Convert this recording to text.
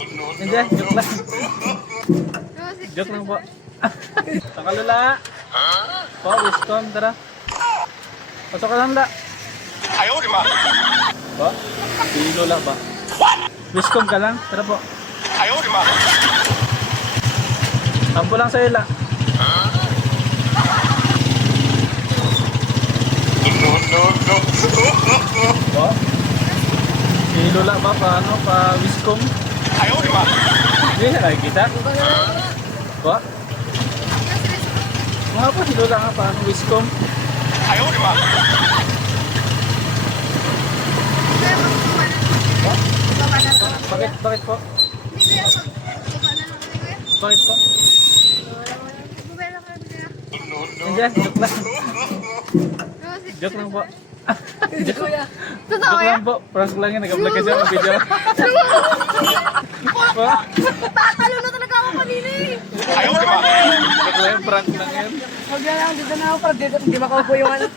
Hindi, joke lang. Joke lang po. Nakalula. Po, Wiscom, tara. Pasok ka lang, la. Po, si Lola ba? Wiscom ka lang, tara po. Tampo lang sa'yo, la. Po, si Lola ba pa, ano, pa Wiscom? Hindi siya nakikita. Po? Mga po, si Lola nga pa, ano, Wiscom? Bakit po? Bakit po? Hindi, joke lang. Joke lang po. Joke lang po. Prank lang yan. Nag-vlog kasi ako video. Po? Tatalo na talaga ako kanina eh. Joke lang yan. Prank lang yan. Huwag na lang, dito na ako para hindi makaupo yung ano.